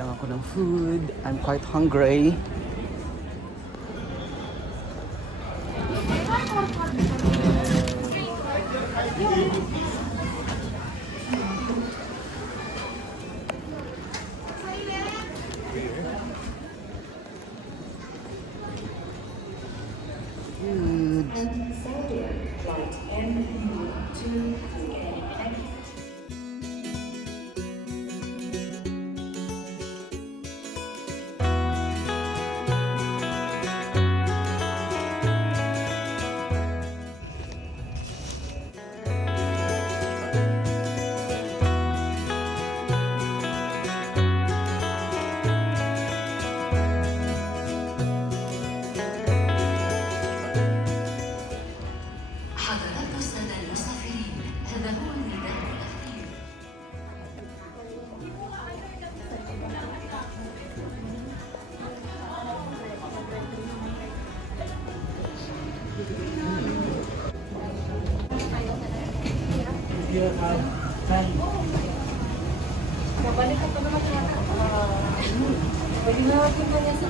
lang ako ng food. I'm quite hungry. حضرات السادة المسافرين، هذا هو النداء الأخير. Babalik ka pa naman sa pwede na natin kanya sa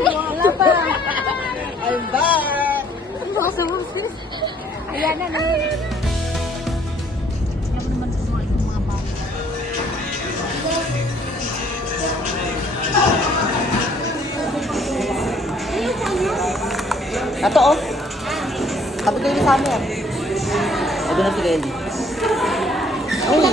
wala pa. I'm back! Ayan na na. Alam mo naman kumuha yung mga bata. Ato oh. Sabi ko yun sa amin. Ito na si Kelly. Uy!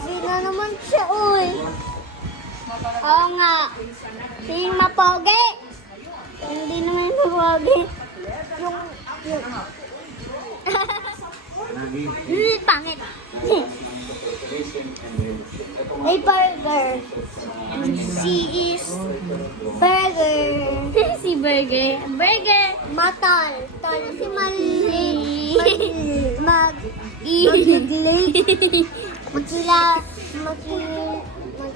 Sino naman siya, uy? Oo nga. Sino mapogi? Hindi naman mapogi. Pangit. Ay, burger. She is burger. Si burger. Burger. Matal. Tal. Si mali. Mag-late. Mag-late.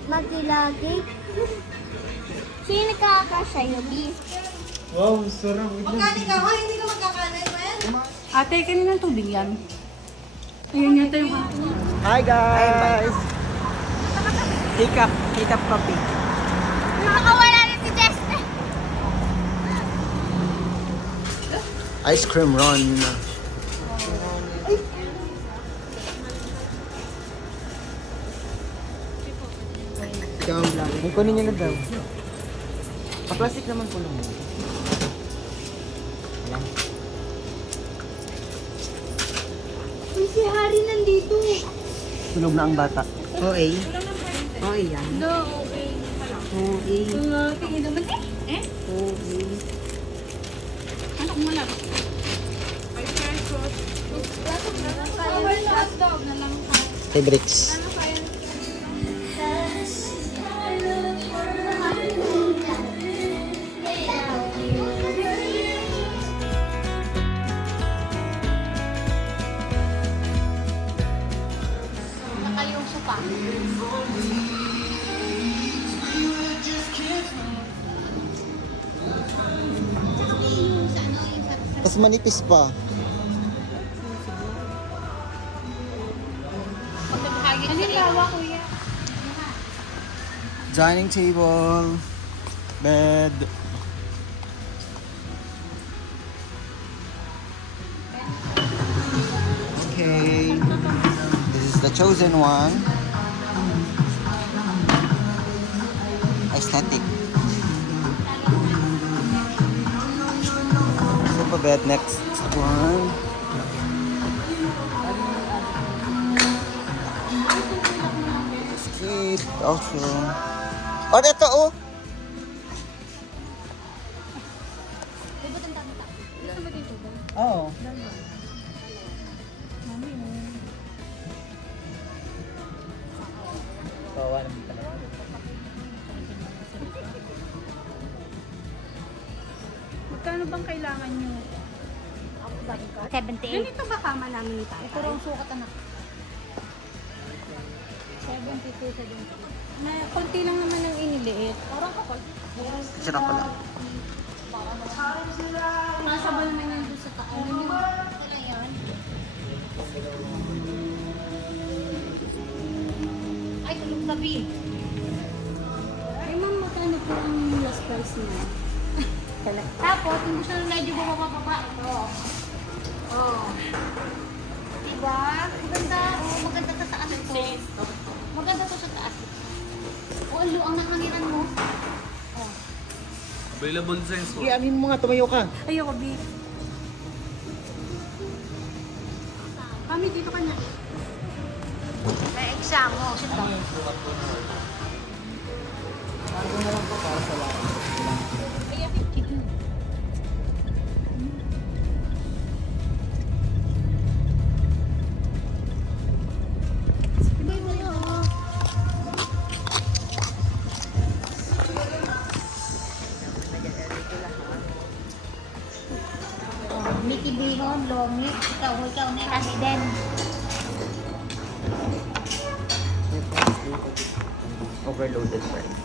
Magilagi. Sino nagkaka sa'yo, B? Wow, sarap. Ate, kanina tubig yan. Ayun yata yung Hi guys! Hiccup coffee. Nakakawala rin si Jester. Ice cream run. Ikaw lang. Kunin niyo na daw. Pa-plastic naman po lang. Uy, si Harry nandito. Tulog na ang bata. OA. OA yan. No, okay. OA. Tingin naman eh. OA. Ano kung wala? Ay, pesos. Hot dog na lang. Favorites. Nakayuso pa. Mas manipis pa. Ano yung lawa, kuya? Dining table. Bed. Okay. This is the chosen one. Aesthetic. Sofa bed next one. Skip also. Oh, ito oh. Oo. Bawa naman talaga. Magkano bang kailangan nyo? 78. Ganito ba kama namin ni Tatay? Ito raw sukat, anak. 72 sa din. Na, konti lang naman ang iniliit. Parang kapal. Sarap pala. Nasa ba naman yan doon sa taas? Ano yun? Ano yan? Ay, tulog tabi. Ay, ma'am, magkano po ang last price niya? Tapos, hindi siya na medyo bumababa. Ito. Oh. Diba? Maganda. Oh, maganda to sa taas ito. Maganda to sa taas. Oh, ang luang ng hangiran mo. Available designs po. Iamin mo nga, tumayo ka. Ayoko, B. Kami dito kanya. May exam mo. Sit down. Mickey Bihon, Lomi, ikaw na kami din. Overloaded price.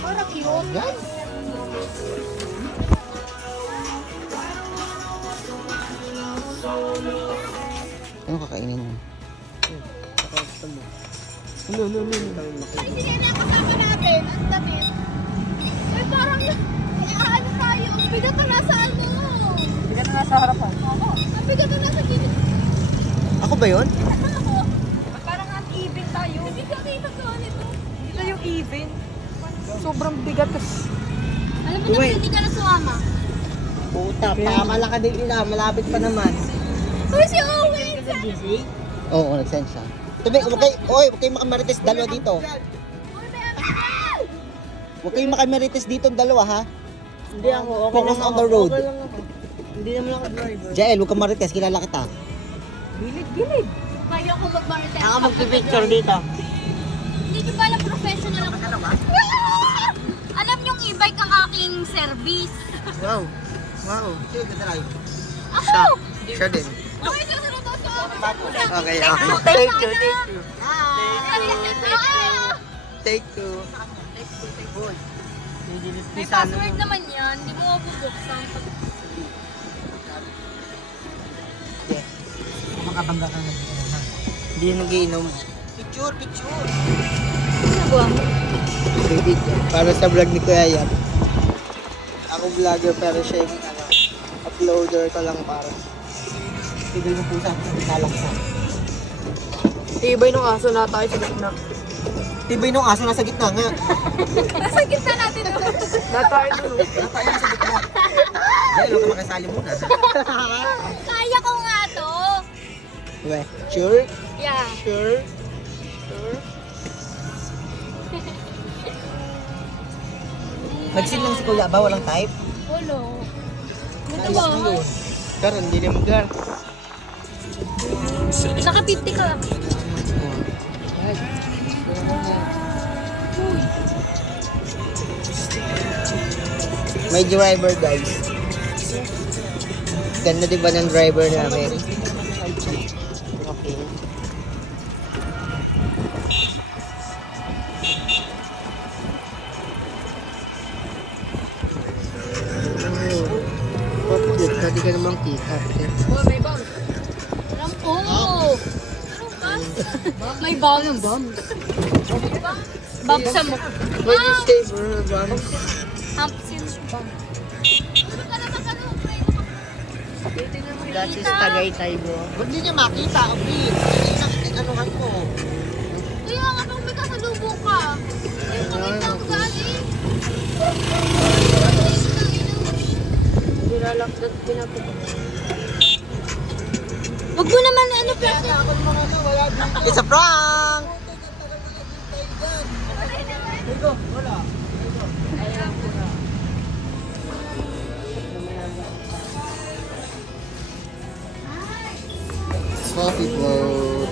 Para cute. Yan. Ano kakainin mo? Ano? Ay, sige na kasama natin. Ang damit. Ay, parang ano tayo. Bigat na nasa ano. Bigat na nasa harapan. Oo. Ang bigat na nasa gilid. Ako ba yun? Parang ang even tayo. Hindi ka kita ko nito. Ito yung even. Sobrang bigat. Alam mo na hindi ka na sumama. Puta, pamala ka din ila. Malapit pa naman. Uy, si Owen! sa GC? Oo, nag-send siya. Huwag kayo makamarites dalawa dito. Huwag kayo makamarites dito dalawa ha. Hindi ako, okay Focus lang on ako. the road. Okay lang ako. Hindi naman ako driver. Jael, huwag kang marites, kilala kita. Gilid. Kaya ko mag-marites. Ako magpipicture dito. Hindi nyo ba alam professional ako? Alam nyong e-bike ang aking service. Wow. Wow. Sino ka-drive? Ako! Siya din. Okay, susunod ako sa Okay, okay. Thank you, thank you. Take two. May password naman yan. Hindi mo mabubuksan. Yes. Makabangga ka na dito. Hindi nagiinom. Picture, picture. Ano ba? Para sa vlog ni Kuya Yap. Ako vlogger pero siya yung uploader ko lang para. Tigil mo pusa. Italak sa. Tibay nung aso na tayo sa gitna. Tibay nung aso nasa gitna nga. Nasa gitna natin. Na tayo dun. Natayo nasa gitna. Jael, huwag ka makasali muna. Kaya ko nga to. Weh, sure? Yeah. Sure? Sure? Nagsin lang si Kuya ba? Walang type? Ulo. Ito Ayos ba? na yun. Gar, hindi naman gar. Naka 50 ka. May driver guys. Ganda di ba ng driver namin? Okay. What good? Hindi ka naman kita. Oh, may bomb. Alam ko. Anong bomb? May bomb. Anong bomb? Bomb sa mo. What you say bro? Bang? Hampsin bomb. Ano ka naman ka nung That is Tagaytay bro. Ba't di niya makita? Ang big. Anuhan ko. Kaya nga nung may kasalubong ka. Yung kamit lang galing. Nilalakdat pinapagod. Wag mo naman ano kasi. It's a prank! Coffee float.